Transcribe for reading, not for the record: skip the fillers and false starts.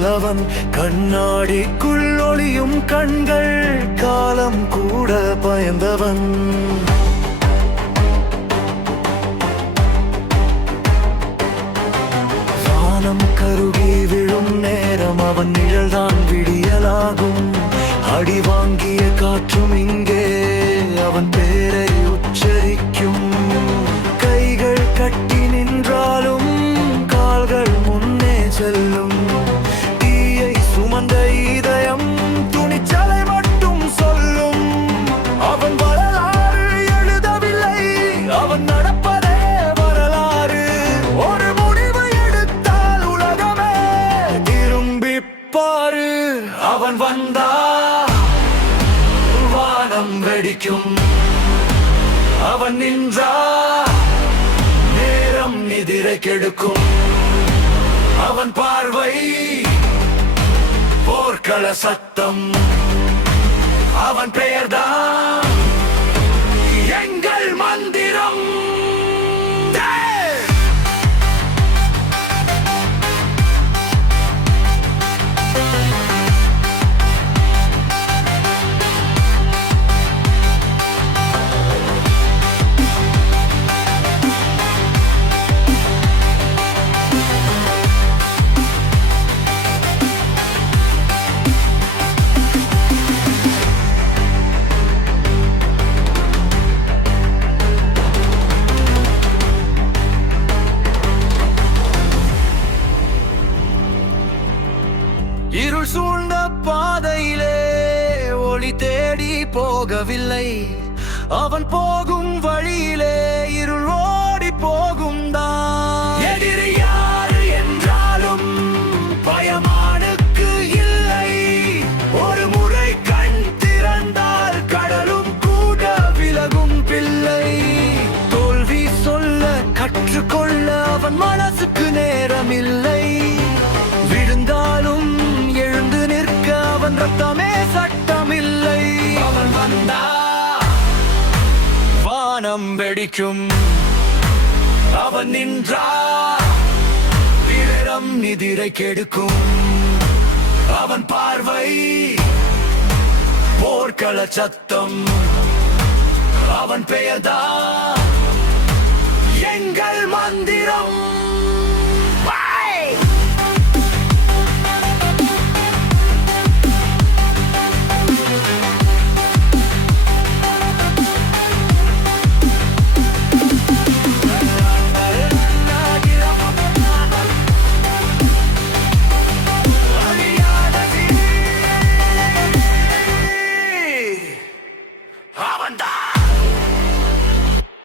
வல்லவன். கண்ணாடிக்குள் ஒளியும் கண்கள், காலம் கூட பயந்தவன். வானம் கருகி விழும் நேரம் அவன் நிழல்தான் விடியலாகும். அடி வாங்கிய காற்றும் இங்கே அவன் பேரை உச்சரிக்கும். கைகள் கட்டி நின்றாலும் கால்கள் முன்னே செல்லும். தீயை சுமந்த இதயம் துணிச்சலை மட்டும் சொல்லும். அவன் வரலாறு எழுதவில்லை, அவன் நடப்பதே வரலாறு. ஒரு முடிவு எடுத்தால் உலகமே திரும்பி பாரு. அவன் வந்தா வானம் வெடிக்கும். அவன் நின்றா நேரம் எதிரை கெடுக்கும். அவன் பார்வை போர்க்கள சத்தம். அவன் பெயர்தான் எங்கள் மந்திரம். இருள் சூழ்ந்த பாதையிலே ஒளி தேடி போகவில்லை. அவன் போகும் வழியிலே இருள் ஓடி போகும் தான். எதிரி யாரு என்றாலும் பயமானுக்கு இல்லை. ஒரு முறை கண் திறந்தால் கடலும் கூட விலகும் பிள்ளை. தோல்வி சொல்ல கற்றுக்கொள்ள அவன் மனசுக்கு நேரமில்லை. விழுந்தாலும் எழுந்து நிற்க அவன் ரத்தமே சட்டமில்லை. அவன் வந்தா வானம் வெடிக்கும். அவன் நின்றா வீரம் எதிரை கெடுக்கும். அவன் பார்வை போர்க்கள சத்தம். அவன் பெயர்தான் எங்கள் மந்திரம்.